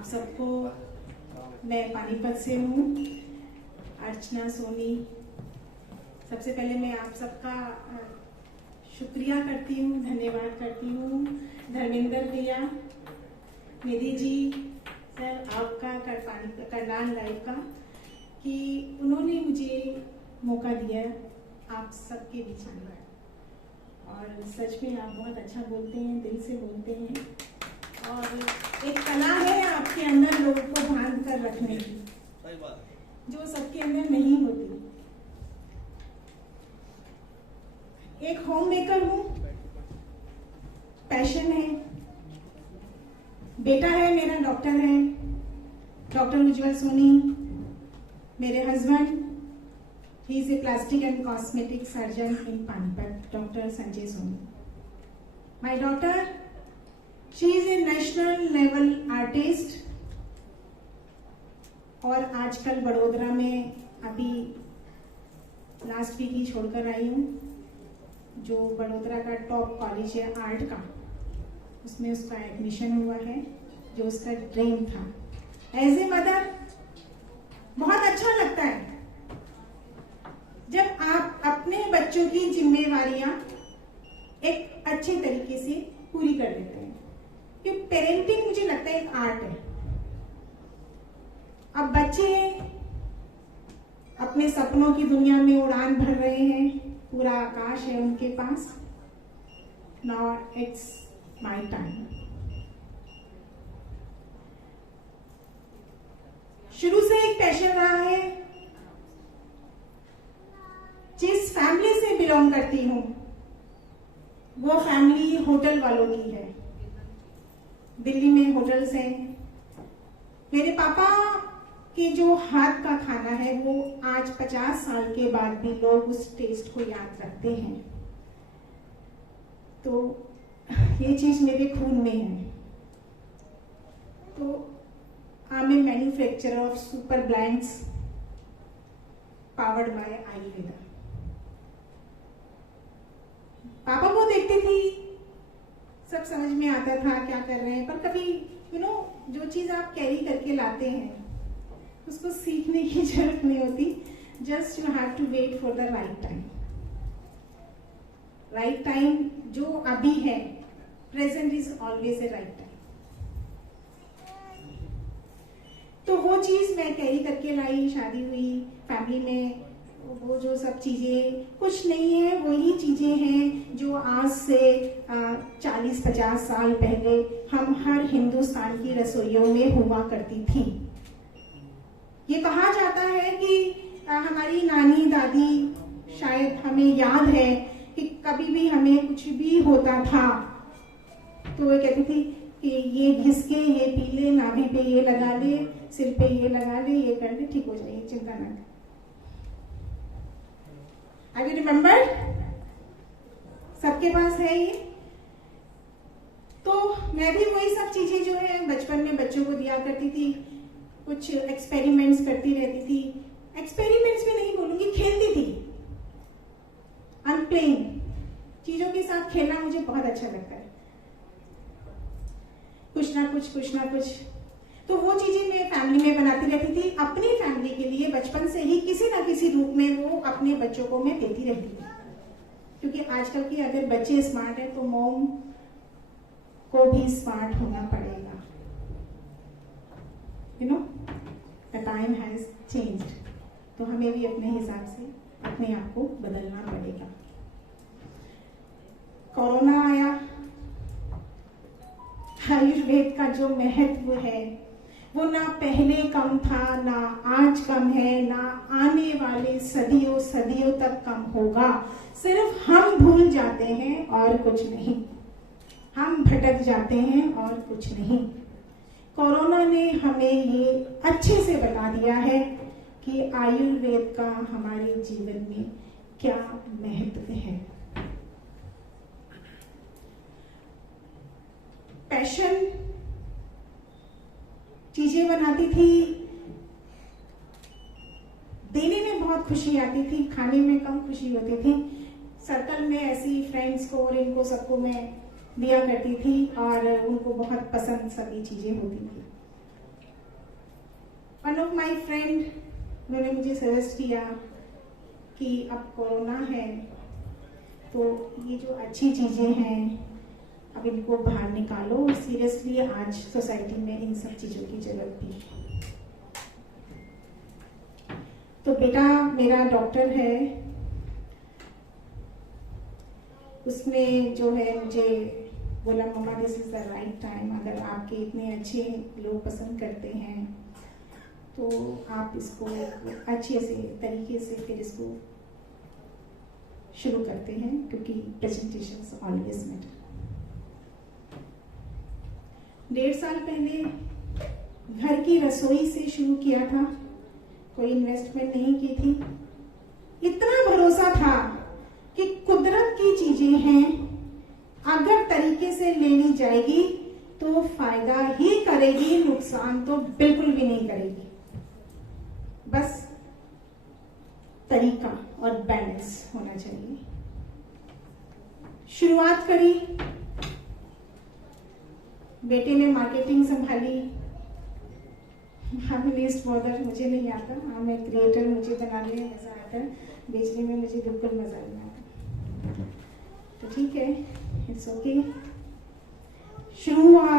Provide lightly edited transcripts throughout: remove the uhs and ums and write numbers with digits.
आप सबको, मैं पानीपत से हूँ, अर्चना सोनी। सबसे पहले मैं आप सबका शुक्रिया करती हूँ, धन्यवाद करती हूँ। धर्मेंद्र भैया, निधि जी सर, आपका करनाल लाइव का, कि उन्होंने मुझे मौका दिया आप सबके बीच आने का। और सच में आप बहुत अच्छा बोलते हैं, दिल से बोलते हैं, और एक कला है आपके अंदर लोगों को बांध कर रखने की, जो सबके अंदर नहीं होती। एक होम मेकर हूँ, पैशन है, बेटा है मेरा, डॉक्टर है, डॉक्टर उज्जवल सोनी। मेरे husband, he is a plastic and cosmetic surgeon in Panipat, doctor Sanjay Soni. My daughter, she is a national level artist, और आजकल बड़ोदरा में अभी लास्ट वीक ही छोड़कर आई हूँ, जो बड़ोदरा का टॉप कॉलेज है आर्ट का, उसमें उसका एडमिशन हुआ है, जो उसका ड्रीम था। एज ए मदर बहुत अच्छा लगता है जब आप अपने बच्चों की जिम्मेवारियां एक अच्छे तरीके से पूरी कर देते हैं, क्योंकि पेरेंटिंग मुझे लगता है एक आर्ट है। अब बच्चे अपने सपनों की दुनिया में उड़ान भर रहे हैं, पूरा आकाश है उनके पास। Now it's my time. शुरू से एक पैशन रहा है। जिस फैमिली से बिलोंग करती हूँ वो फैमिली होटल वालों की है। दिल्ली में होटल्स हैं। मेरे पापा के जो हाथ का खाना है वो आज 50 साल के बाद भी लोग उस टेस्ट को याद रखते हैं। तो ये चीज मेरे खून में है। तो I am a manufacturer of super blends powered by Ayurveda. पापा को देखती थी, सब समझ में आता था क्या कर रहे हैं, पर कभी जो चीज आप कैरी करके लाते हैं उसको सीखने की जरूरत नहीं होती। Just you have to wait for the right time. Right time जो अभी है, present is always a right time. तो वो चीज मैं कैरी करके लाई। शादी हुई, फैमिली में वो जो सब चीजें कुछ नहीं है, वही चीजें हैं जो आज से 40-50 साल पहले हम हर हिंदुस्तान की रसोइयों में हुआ करती थी। ये कहा जाता है कि हमारी नानी दादी, शायद हमें याद है कि कभी भी हमें कुछ भी होता था तो वो कहती थी कि ये घिसके, ये पी ले, नाभि पे ये लगा ले, सिर पे ये लगा ले, ये कर ले, ठीक हो जाएगी, चिंता न कर। आई विल रिमेम्बर, सबके पास है ये। तो मैं भी वही सब चीजें जो है बचपन में बच्चों को दिया करती थी। कुछ एक्सपेरिमेंट्स करती रहती थी। एक्सपेरिमेंट्स भी नहीं बोलूंगी, खेलती थी। आई एम प्लेइंग, चीजों के साथ खेलना मुझे बहुत अच्छा लगता है। कुछ ना कुछ तो वो चीजें मैं फैमिली में बनाती रहती थी। अपनी फैमिली के लिए बचपन से ही किसी ना किसी रूप में वो अपने बच्चों को मैं देती रहती थी, क्योंकि आजकल के अगर बच्चे स्मार्ट है तो मॉम को भी स्मार्ट होना पड़ेगा। द टाइम हैज चेंज्ड, तो हमें भी अपने हिसाब से अपने आप को बदलना पड़ेगा। कोरोना आया, आयुर्वेद का जो महत्व है वो ना पहले कम था, ना आज कम है, ना आने वाले सदियों तक कम होगा। सिर्फ हम भूल जाते हैं और कुछ नहीं, हम भटक जाते हैं और कुछ नहीं। कोरोना ने हमें ये अच्छे से बता दिया है कि आयुर्वेद का हमारे जीवन में क्या महत्व है। पैशन, चीजें बनाती थी, देने में बहुत खुशी आती थी, खाने में कम खुशी होती थी। सर्कल में ऐसी फ्रेंड्स को और इनको सबको मैं दिया करती थी और उनको बहुत पसंद सभी चीजें होती थी। वन ऑफ माई फ्रेंड, उन्होंने मुझे सजेस्ट किया कि अब कोरोना है तो ये जो अच्छी चीज़ें हैं अब इनको बाहर निकालो। सीरियसली आज सोसाइटी में इन सब चीज़ों की जरूरत भी है। तो बेटा मेरा डॉक्टर है, उसने जो है मुझे बोला मम्मा this is the right time, अगर आपके इतने अच्छे लोग पसंद करते हैं तो आप इसको अच्छे से तरीके से फिर इसको शुरू करते हैं, क्योंकि प्रेजेंटेशंस ऑलवेज मैटर। 1.5 साल पहले घर की रसोई से शुरू किया था, कोई इन्वेस्टमेंट नहीं की थी। इतना भरोसा था कि कुदरत की चीजें हैं, अगर तरीके से लेनी जाएगी तो फायदा ही करेगी, नुकसान तो बिल्कुल भी नहीं करेगी। बस तरीका और बैलेंस होना चाहिए। शुरुआत करी, बेटे ने मार्केटिंग संभाली। हम लिस्ट बॉर्डर मुझे नहीं आता, हाँ मैं क्रिएटर, मुझे बनाने में मजा आता है, बेचने में मुझे बिल्कुल मजा नहीं आता। तो ठीक है, इट्स ओके। शुरू हुआ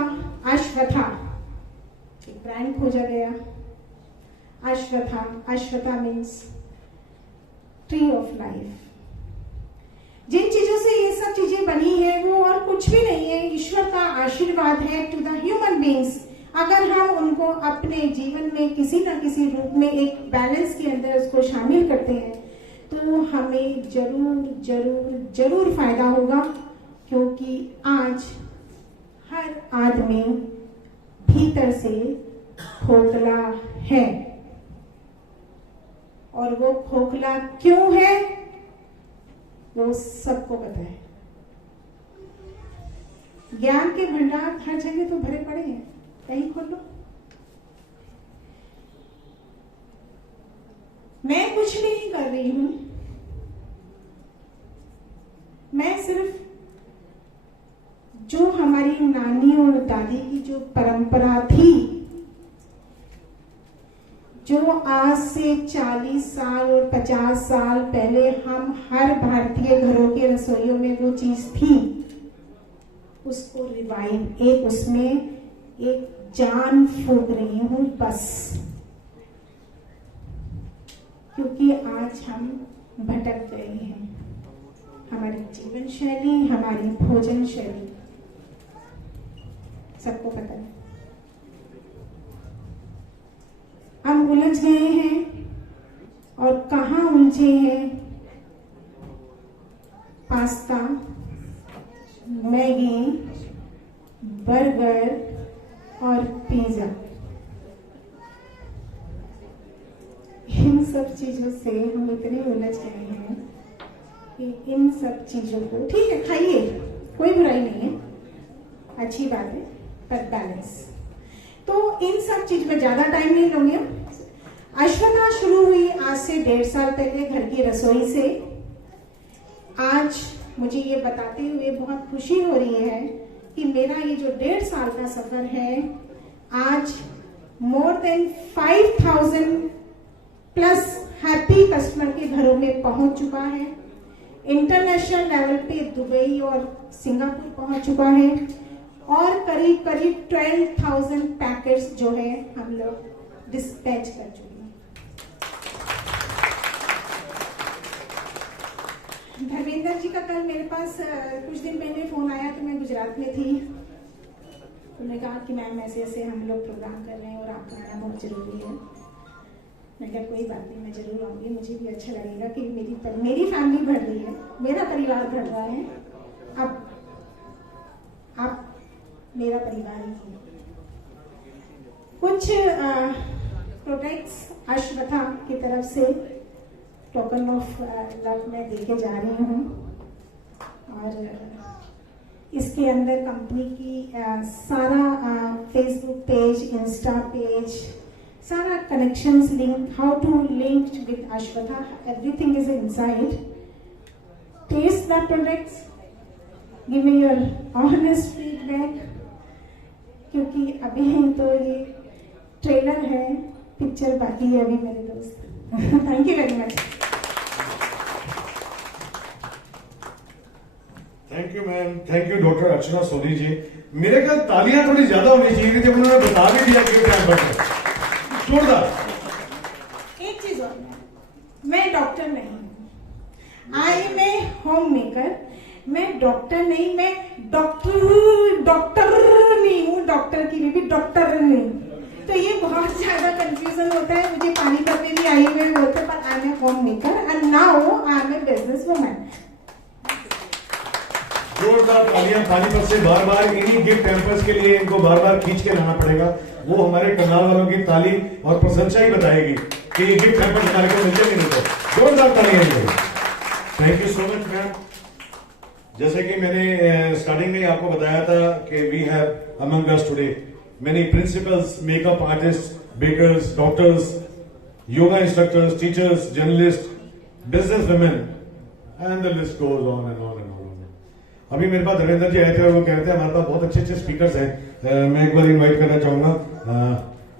अश्वथा, एक ब्रांड खोजा गया Ashwatha. Ashwatha means tree of life. जिन चीजों से ये सब चीजें बनी है वो और कुछ भी नहीं है, ईश्वर का आशीर्वाद है टू द ह्यूमन बींग्स। अगर हम उनको अपने जीवन में किसी न किसी रूप में एक बैलेंस के अंदर उसको शामिल करते हैं तो हमें जरूर जरूर जरूर फायदा होगा, क्योंकि आज हर आदमी भीतर से खोखला है। और वो खोखला क्यों है वो सबको पता है। ज्ञान के भंडार हर जगह तो भरे पड़े हैं, कहीं खोल लो। मैं कुछ नहीं कर रही हूं, मैं सिर्फ जो हमारी नानी और दादी की जो परंपरा थी, जो आज से 40 साल और 50 साल पहले हम हर भारतीय घरों के रसोइयों में वो चीज थी, उसको रिवाइव, एक उसमें एक जान फूंक रही हूं बस। क्योंकि आज हम भटक गए हैं, हमारी जीवन शैली, हमारी भोजन शैली सबको पता है। हम उलझ गए हैं, और कहाँ उलझे हैं? पास्ता, मैगी, बर्गर और पिज्जा, इन सब चीजों से हम इतने उलझ गए हैं कि इन सब चीजों को, ठीक है खाइए, कोई बुराई नहीं है, अच्छी बात है, पर बैलेंस। तो इन सब चीज में ज्यादा टाइम नहीं लूंगी। अश्वथा शुरू हुई आज से 1.5 साल पहले घर की रसोई से। आज मुझे ये बताते हुए बहुत खुशी हो रही है कि मेरा ये जो 1.5 साल का सफर है, आज more than 5000 plus happy customer के घरों में पहुंच चुका है। इंटरनेशनल लेवल पे दुबई और सिंगापुर पहुंच चुका है, और करीब करीब 12,000 पैकेट्स जो है हम लोग डिस्पैच कर चुके हैं। धर्मेंद्र जी का कल मेरे पास कुछ दिन पहले फोन आया, तो मैं गुजरात में थी, तो उन्होंने कहा कि मैम ऐसे ऐसे हम लोग प्रोग्राम कर रहे हैं और आपका आना बहुत जरूरी है। मैं कहा कोई बात नहीं, मैं जरूर आऊंगी, मुझे भी अच्छा लगेगा कि मेरी फैमिली बढ़ रही है, मेरा परिवार बढ़ रहा है, अब आप मेरा परिवार ही है। कुछ प्रोडक्ट्स अश्वथा की तरफ से टोकन ऑफ लव में देके जा रही हूँ, और इसके अंदर कंपनी की सारा फेसबुक पेज, इंस्टा पेज, सारा connections link, how to link with Ashwatha, everything is inside. Test the products, give me your honest feedback, क्योंकि अभी तो ये ट्रेलर है, पिक्चर बाकी है अभी मेरे दोस्त। Thank you very much. Thank you ma'am, thank you doctor Archana Soni ji. मेरे ख्याल तालियां थोड़ी ज्यादा होनी चाहिए थी जब उन्होंने बता भी दिया कि जोरदार। एक चीज और, मैं डॉक्टर नहीं हूँ, I am a homemaker. मैं डॉक्टर नहीं, मैं डॉक्टर नहीं हूँ, डॉक्टर की भी डॉक्टर नहीं। तो ये बहुत ज्यादा कंफ्यूजन होता है। मुझे पानीपत में भी आई हुए बोलते, पर I am a homemaker and now I am a business woman. जोरदार तालियां पानीपत से। बार बार इन्हीं गिफ्ट हैम्पर्स के लिए इनको बार बार खींच के लाना पड़ेगा। वो हमारे करनाल वालों की ताली और प्रशंसा ही बताएगी कि ये गिफ्ट हैम्पर्स हमारे को मिलते नहीं मिलते। जोरदार तालियां। Thank you so much ma'am. जैसे कि मैंने स्टार्टिंग में आपको बताया था कि we have among us today many principals, makeup artist, bakers, doctors, yoga instructors, teachers, journalist, business women and the list goes on and on and on. अभी मेरे पास धर्मेंद्र जी आए थे और वो कह रहे थे हमारे पास बहुत अच्छे अच्छे स्पीकर्स हैं। मैं एक बार इनवाइट करना चाहूंगा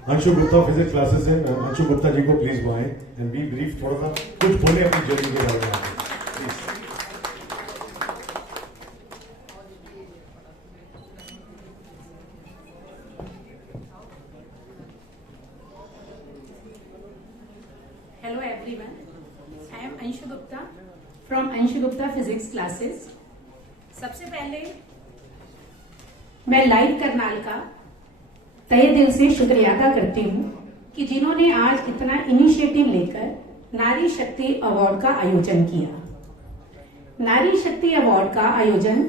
अंशु गुप्ता फिजिक्स क्लासेस से। अंशु गुप्ता जी को प्लीज वो आए एंड बी ब्रीफ, थोड़ा सा कुछ बोले अपनी जर्नी के बारे में। Hello everyone, I am Anshu Gupta from Anshu Gupta Physics Classes। सबसे पहले मैं लाइव करनाल का तहे दिल से शुक्रिया अदा करती हूँ कि जिन्होंने आज इतना इनिशिएटिव लेकर नारी शक्ति अवार्ड का आयोजन किया। नारी शक्ति अवार्ड का आयोजन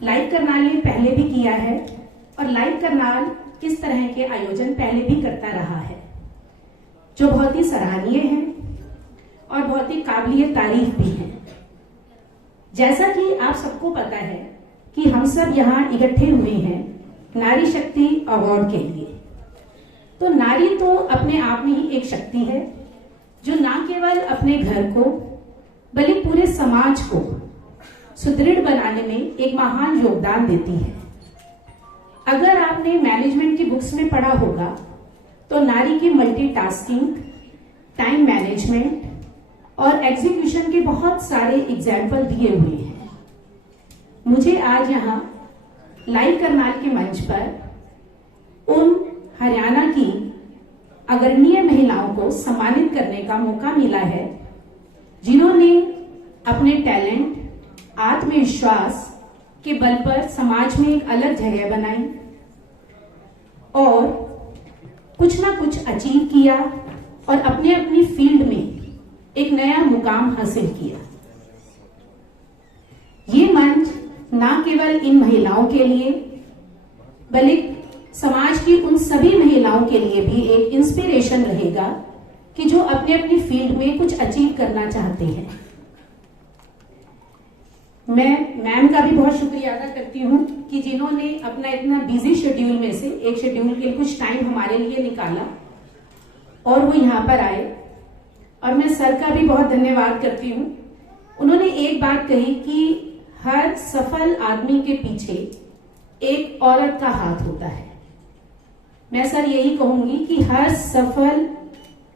लाइव करनाल ने पहले भी किया है और लाइव करनाल इस तरह के आयोजन पहले भी करता रहा है, जो बहुत ही सराहनीय है और बहुत ही काबिलियत तारीफ भी है। जैसा कि आप सबको पता है कि हम सब यहाँ इकट्ठे हुए हैं नारी शक्ति अवार्ड के लिए। तो नारी तो अपने आप में ही एक शक्ति है जो ना केवल अपने घर को बल्कि पूरे समाज को सुदृढ़ बनाने में एक महान योगदान देती है। अगर आपने मैनेजमेंट की बुक्स में पढ़ा होगा तो नारी की मल्टीटास्किंग, टाइम मैनेजमेंट और एग्जीक्यूशन के बहुत सारे एग्जाम्पल दिए हुए हैं। मुझे आज यहाँ लाइव करनाल के मंच पर उन हरियाणा की अग्रणीय महिलाओं को सम्मानित करने का मौका मिला है जिन्होंने अपने टैलेंट, आत्मविश्वास के बल पर समाज में एक अलग जगह बनाई और कुछ ना कुछ अचीव किया और अपने अपनी फील्ड में एक नया मुकाम हासिल किया। ये मंच ना केवल इन महिलाओं के लिए बल्कि समाज की उन सभी महिलाओं के लिए भी एक इंस्पिरेशन रहेगा कि जो अपने अपनी फील्ड में कुछ अचीव करना चाहते हैं। मैं मैम का भी बहुत शुक्रिया अदा करती हूँ कि जिन्होंने अपना इतना बिजी शेड्यूल में से एक शेड्यूल के कुछ टाइम हमारे लिए निकाला और वो यहाँ पर आए। और मैं सर का भी बहुत धन्यवाद करती हूँ। उन्होंने एक बात कही कि हर सफल आदमी के पीछे एक औरत का हाथ होता है। मैं सर यही कहूंगी कि हर सफल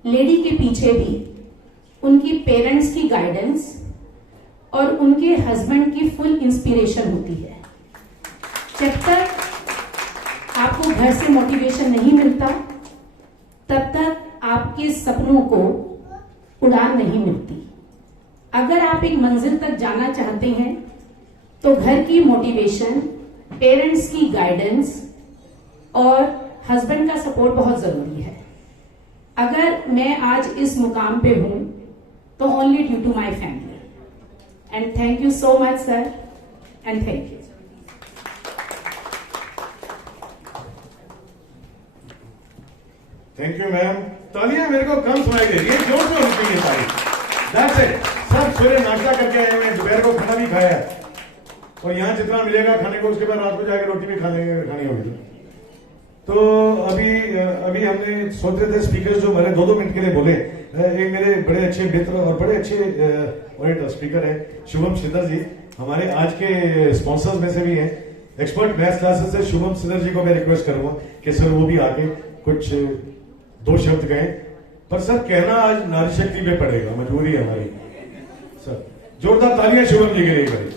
लेडी के पीछे भी उनकी पेरेंट्स की गाइडेंस और उनके हस्बैंड की फुल इंस्पिरेशन होती है। जब तक आपको घर से मोटिवेशन नहीं मिलता तब तक आपके सपनों को उड़ान नहीं मिलती। अगर आप एक मंजिल तक जाना चाहते हैं तो घर की मोटिवेशन, पेरेंट्स की गाइडेंस और हस्बैंड का सपोर्ट बहुत जरूरी है। अगर मैं आज इस मुकाम पे हूं तो only due to my family. And thank you so much sir and thank you. Thank you ma'am. तालियां मेरे को कम सुनाई दे रही है, जोर से होनी चाहिए ताली। That's it. सब सवेरे नाश्ता करके आए हुए, दोपहर को खाना भी खाया और यहाँ जितना मिलेगा खाने को उसके बाद रात को जाके रोटी भी खानी होगी। तो अभी हमने सोच रहे थे स्पीकर जो मेरे 2-2 मिनट के लिए बोले। एक मेरे बड़े अच्छे मित्र और बड़े अच्छे स्पीकर है शुभम सिद्धर जी, हमारे आज के स्पॉन्सर्स में से भी हैं। एक्सपर्ट मैथ्स क्लासेस से शुभम सिद्धर जी को मैं रिक्वेस्ट करूंगा कि सर वो भी आके कुछ 2 शब्द कहें। पर सर कहना आज नारी शक्ति पे पड़ेगा, मजबूरी है हमारी। सर जोरदार तालियां शुभम जी के लिए करें।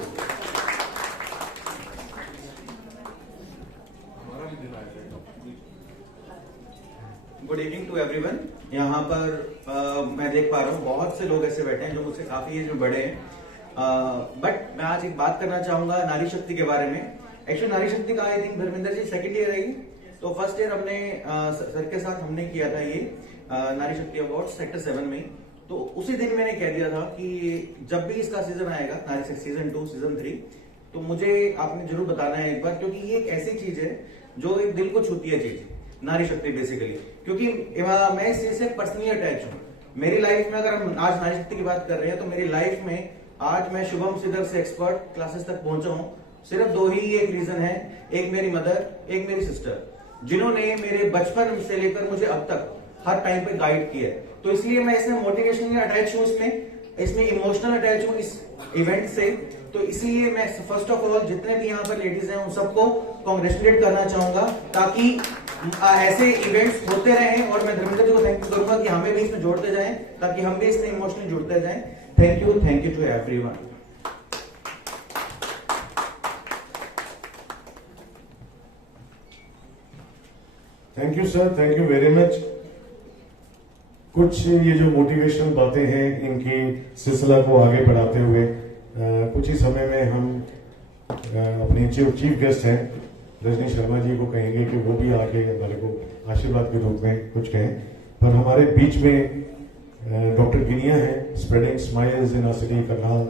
Good evening to everyone. यहाँ पर मैं देख पा रहा हूँ बहुत से लोग ऐसे बैठे हैं जो मुझसे काफी एज में बड़े हैं, बट मैं आज एक बात करना चाहूंगा नारी शक्ति के बारे में। एक्चुअली नारी शक्ति का I think Dharmendra ji 2nd year रहेगी, तो 1st ईयर हमने सर के साथ हमने किया था ये नारी शक्ति अवार्ड सेक्टर 7 में। तो उसी दिन मैंने कह दिया था कि जब भी इसका सीजन आएगा, नारी शक्ति सीजन 2 सीजन 3, तो मुझे आपने जरूर बताना है एक बार, क्योंकि ये एक ऐसी चीज है जो एक दिल को छूती है चीज, नारी शक्ति बेसिकली। क्योंकि मैं इस चीज से पर्सनली अटैच हूँ। मेरी लाइफ में अगर हम आज नारी शक्ति की बात कर रहे हैं, तो मेरी लाइफ में आज मैं शुभम सिद्धर से एक्सपर्ट क्लासेस तक पहुंचा हूँ, सिर्फ 2 ही एक रीजन है। एक मेरी मदर, एक मेरी सिस्टर, जिन्होंने मेरे बचपन से लेकर मुझे अब तक हर टाइम पे गाइड किया है। तो इसलिए मैं इसमें मोटिवेशनली अटैच हूँ, इसमें इमोशनल अटैच हूँ इस इवेंट से। तो इसलिए मैं फर्स्ट ऑफ ऑल जितने भी यहाँ पर लेडीज हैं उन सबको कॉन्ग्रेचुलेट करना चाहूंगा, ताकि ऐसे इवेंट्स होते रहें। और मैं धर्मेंद्र जी को थैंक यू करूंगा कि हमें भी इसमें जोड़ते जाएं, ताकि हम भी इसमें इमोशनली जुड़ते जाएं। Thank you to everyone. Thank you sir, thank you very much. कुछ ये जो मोटिवेशनल बातें हैं, इनकी सिलसिला को आगे बढ़ाते हुए कुछ ही समय में हम अपने चीफ गेस्ट हैं रजनी शर्मा जी को कहेंगे कि वो भी आके हमारे को आशीर्वाद के रूप में कुछ कहें। पर हमारे बीच में डॉक्टर गिनिया हैं, spreading smiles in our city, Karnal,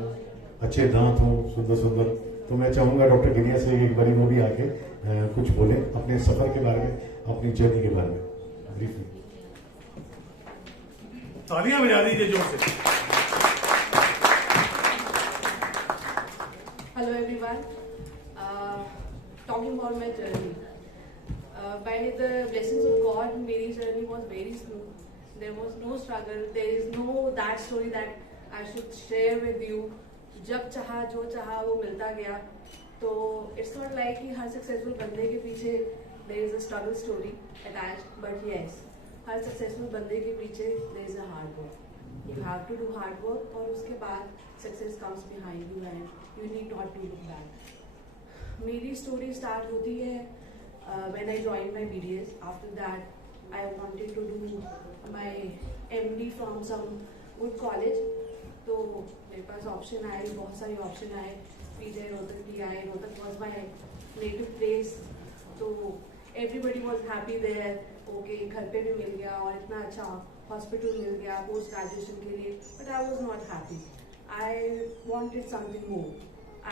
अच्छे दांत हों, सुंदर सुंदर। तो मैं चाहूंगा डॉक्टर गिनिया से एक बार वो भी आके कुछ बोले अपने सफर के बारे में, अपनी जर्नी के बारे में ब्रीफली। तालियां बजा दीजिए जोर से। Hello everyone. Talking about my journey. By the blessings of God, my journey was very smooth. There was no struggle. There is no that story that I should share with you. जब चाहा जो चाहा वो मिलता गया। तो it's not like कि हर successful बंदे के पीछे there is a struggle story attached, but yes, her successful बंदे के पीछे there is a hard work. You have to do hard work, और उसके बाद success comes behind you and you need not to look back. मेरी story start होती है when I joined my BDS. After that I wanted to do my MD from some good college. तो मेरे पास option आए, बहुत सारे option आए, PJ Rohtak भी आए, Rohtak was my native place. तो everybody was happy there. Okay घर पे भी मिल गया और इतना अच्छा हॉस्पिटल मिल गया पोस्ट ग्रेजुएशन के लिए, but I was not happy. I wanted something more.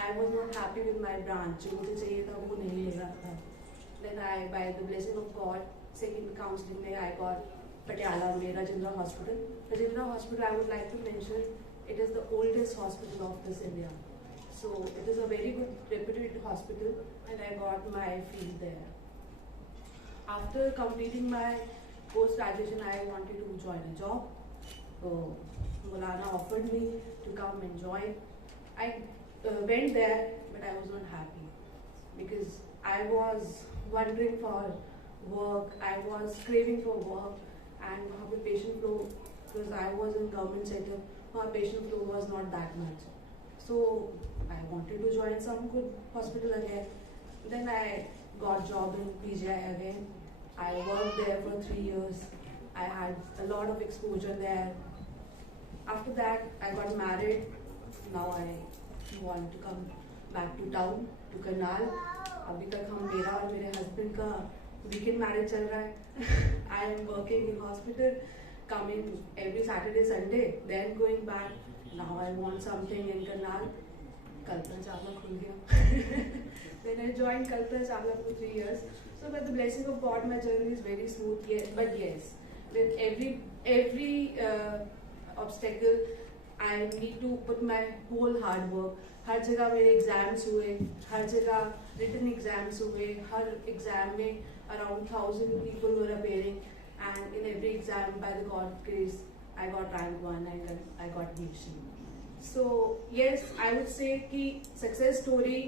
I was not happy with my branch. जो मुझे चाहिए था वो नहीं मिल रहा था। Then I by the blessing of God second counselling में आई गॉट पटियाला में Rajendra hospital. Rajendra hospital I would like to mention it is the oldest hospital of this India, so it is a very good reputed hospital and I got my field there. After completing my post-graduation, I wanted to join a job. So, Maulana offered me to come and join. I went there, but I was not happy because I was wondering for work. I was craving for work, and वहाँ पे patient flow, because I was in government sector, वहाँ patient flow was not that much. So I wanted to join some good hospital again. Then I got job in PGI again. I worked there for 3 years. I had a lot of exposure there. After that, I got married. Now I want to come back to town, to Karnal. अभी तक हम मेरा और मेरे husband का weekend marriage चल रहा है. I am working in hospital, coming every Saturday, Sunday, then going back. Now I want something in Karnal. Kalpana Chawla खुल गया. Then I joined Kalpana Chawla for 3 years. So by the blessing of God, my journey is very smooth. Yes, but yes, with every obstacle, I need to put my whole hard work. हर जगह मेरे exams हुए, हर जगह written exams हुए, हर exam में around 1000 people were appearing, and in every exam, by the God grace, I got rank 1 and I got division. So yes, I would say कि success story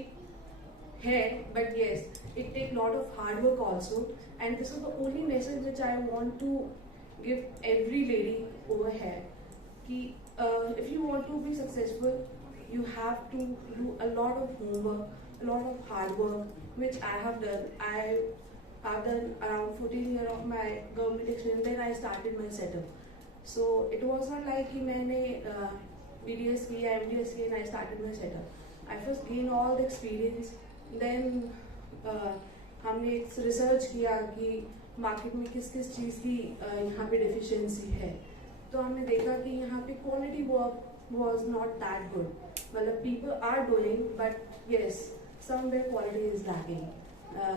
है, but yes, it takes lot of hard work also, and this is the only message which I want to give every lady over here कि if you want to be successful, you have to do a lot of homework, a lot of hard work, which I have done. I've done around 14 years of my government experience. Then I started my setup. So it was not like कि मैंने BDS किया, MDS किया, and I started my setup. I first gained all the experience. Then हमने एक research किया कि market में किस किस चीज़ की यहाँ पे डेफिशिएंसी है. तो हमने देखा कि यहाँ पे quality work was not that good. Well, people are doing, but yes, somewhere quality is lacking.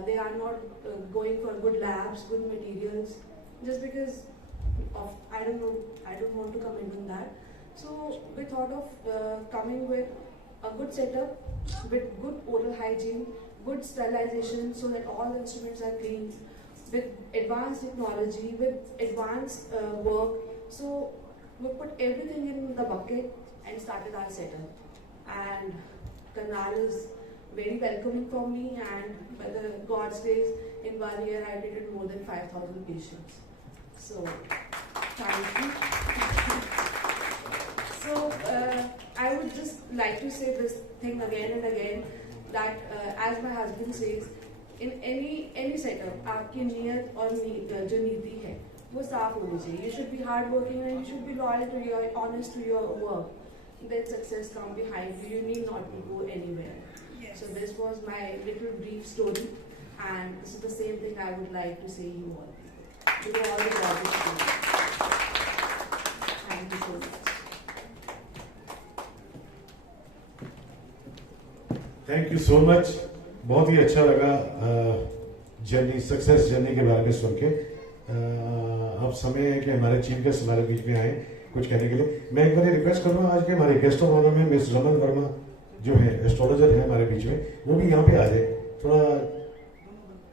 They are not going for good labs, good materials, just because of I don't know. I don't want to comment on that. So we thought of coming with a good setup, with good oral hygiene, good sterilization, so that all the instruments are clean, with advanced technology, with advanced work. So we put everything in the bucket and started our setup. And Karnal is very welcoming for me, and by the God's grace, in 1 year I treated more than 5,000 patients. So, thank you. So, I would just like to say this thing again and again, that as my husband says, in any setup, आपकी नियत और जो नीति है वो साफ होनी चाहिए. You should be hardworking and you should be loyal to your, honest to your work. Then success come behind you. You need not to go anywhere. Yes. So this was my little brief story, and this is the same thing I would like to say you all. To all the graduates. Thank you so much. Thank you so much. बहुत ही अच्छा लगा journey, success journey के बारे में सुन के. अब समय है कि हमारे चीफ गेस्ट हमारे बीच में आए कुछ कहने के लिए. मैं एक बार रिक्वेस्ट करूंगा, आज के हमारे गेस्ट ऑफ ऑनर में मिस रमन वर्मा जो है एस्ट्रोलॉजर है हमारे बीच में, वो भी यहाँ पे आ जाए. थोड़ा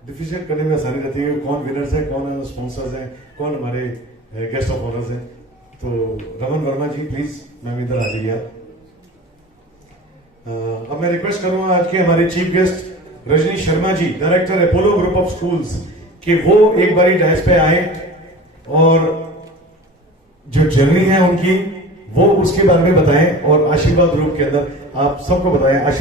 डिफिशिएट करने में आसानी रहती है कौन विनर्स है, कौन स्पॉन्सर्स हैं, कौन हमारे गेस्ट ऑफ ऑनर्स हैं. तो रमन वर्मा जी प्लीज मैम इधर आ जाइए आप. अब मैं रिक्वेस्ट करूंगा आज के हमारे chief guest Rajni Sharma ji, director Apollo group of schools, कि वो एक बारी डायस पे आए और जो जर्नी है उनकी वो उसके बारे में बताएं, और आशीर्वाद ग्रुप के अंदर आप सबको बताएं.